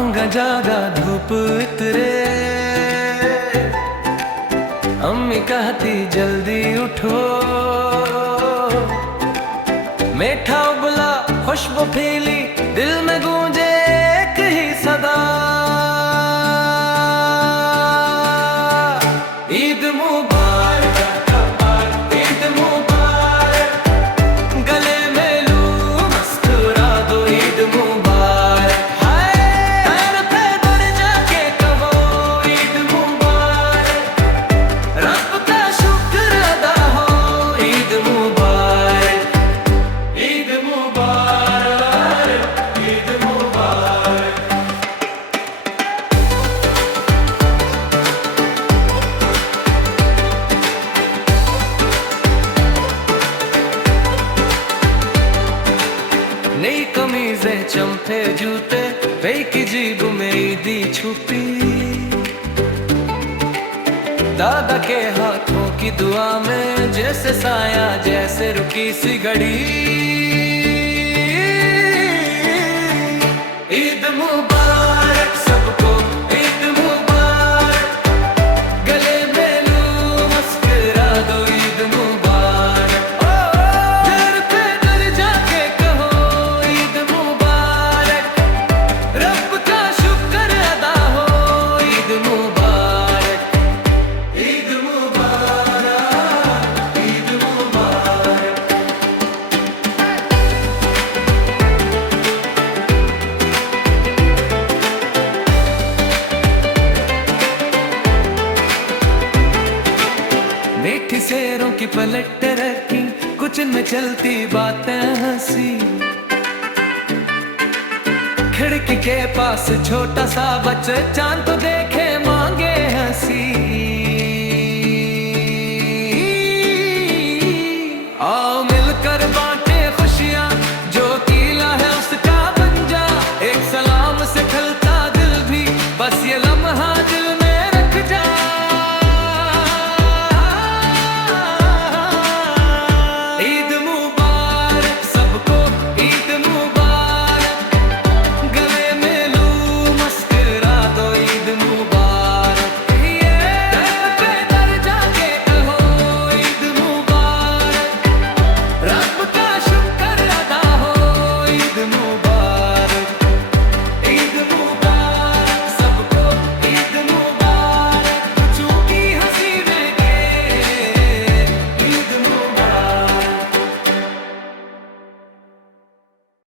मांगा जागा धूप उतरे, अम्मी कहती जल्दी उठो, मीठा उबला खुशबू फैली, दिल में गूंजे एक ही सदा, ईद मुबारक, ईद मुबारक, गले में लूं मुस्कुरा दो, ईद मुबारक, हाय पैर पे बढ़ जाके कहो ईद मुबारक, रब का शुक्र अदा हो, ईद मुबारक, ईद मुबारक, ईद मुबारक। नई कमीजें चमथे जूते, की जेब में ईदी छुपी, दादा के हाथों की दुआ में जैसे साया, जैसे रुकी सी घड़ी, ईद मुबारक सबको, ईद मुबारक, गले में लूं मुस्कुरा दो, ईद मुबारक, घर पे घर जाके कहो ईद मुबारक, रब का शुक्र अदा हो, ईद मुबारक, ईद मुबारक, ईद मुबारक। मीठी शेरों की पलट रखी, कुछ न चलती बातें हंसी, खिड़की के पास छोटा सा बच्चा चांद तो देखे